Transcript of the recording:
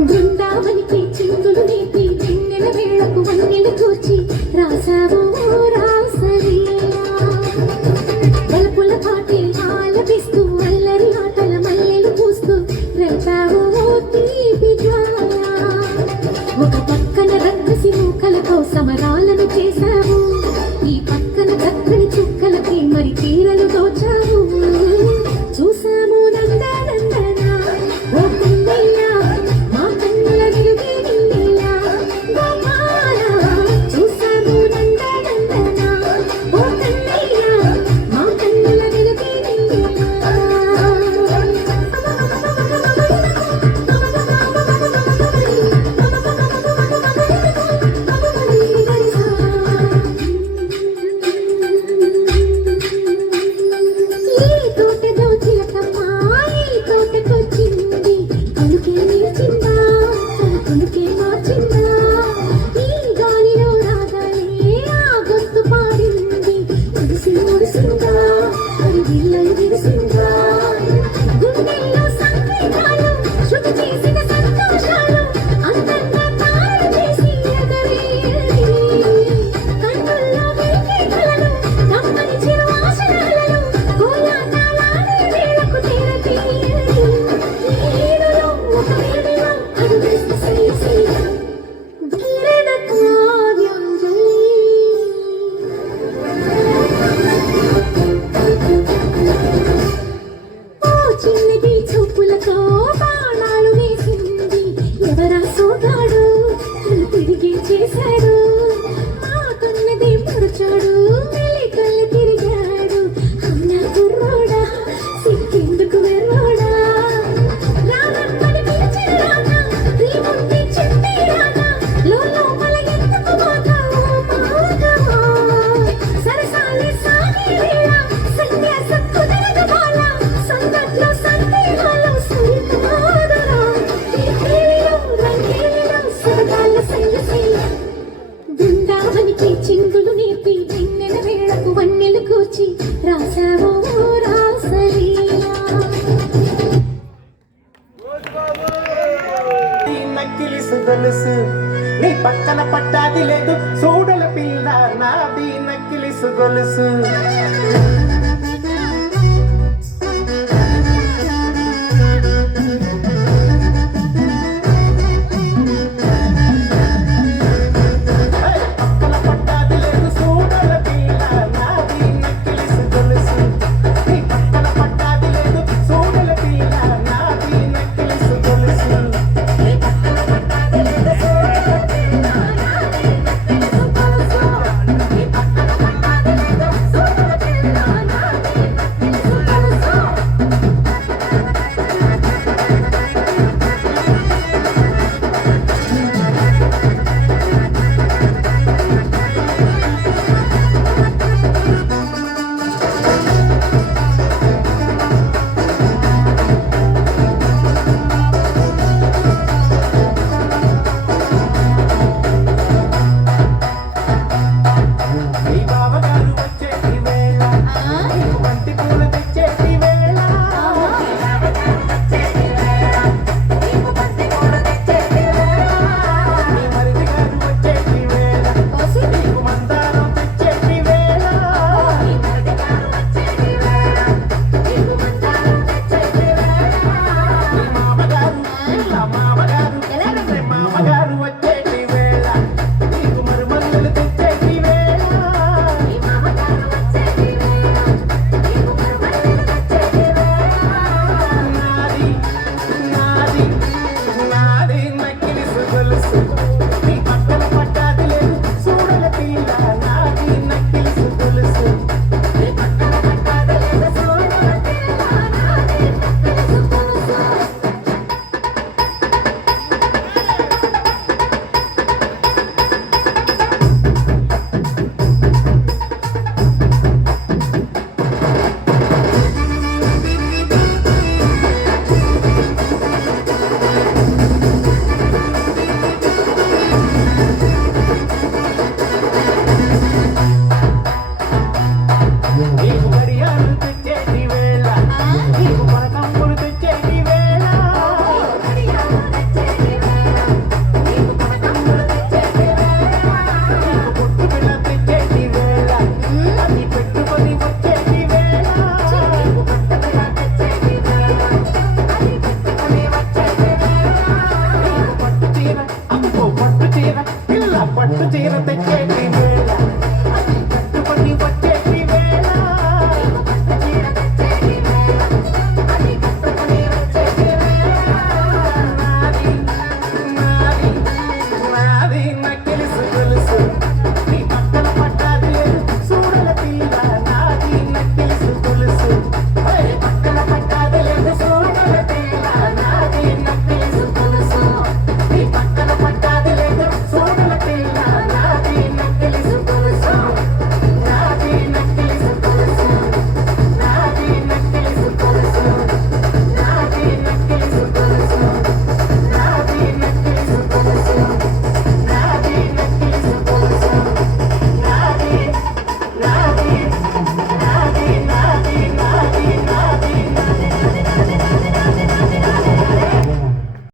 బృందావనికి చిందులు నేతి వెన్నెల వేళకు వన్నెలు కూర్చి రాసావు రాసలీలా బలపుల పాటి ఆలపిస్తూ అల్లరి ఆటల మల్లెలు పూస్తూ రేపావు తీపి జ్వాల ఒక పక్కన రక్కసి మూకలతో సమరాలను చేశావు ఈ పక్కన చక్కని చుక్కలకి మరి తీరలు దోచావు చూసాము నందనందన ఓ కుందయ్య మా కన్నుల వెలుగే నిన్నీలా గోపాల చూసాము నందనందన ఓ కన్నయ్య మా కన్నుల వెలుగే నిన్నీలా చిన్నది చూపులతో బాణాలు వేసింది ఎవరా సోగాడు తిరిగి చేశాడు ఆ కన్నది మరచాడు మెలికల్లి తిరిగాడు అన్నా కుర్రోడా సిక్కేందుకు వెర్రోడా రానమ్మని పిలిచిన రానా శ్రీముంటి చెప్పే రానా లోపల ఎందుకు మాతావు మాగవా సరసాలి సాగే వేళ సన్యాసం కుదరదు బాల సందట్లో సందేహాలు సురితాదరా ఈ ప్రేమిలో రంగేలిలో సరదాల సంగసయ్య బృందావనికి చిందులు నేర్పి వెన్నెల వేళకు వన్నెలు కూర్చి రాసావు రాసలీలా నక్కిలిసు గొలుసు నీ పక్కన పట్టాది లేదు చూడల పిల్ల నాది నక్కిలిసు గొలుసు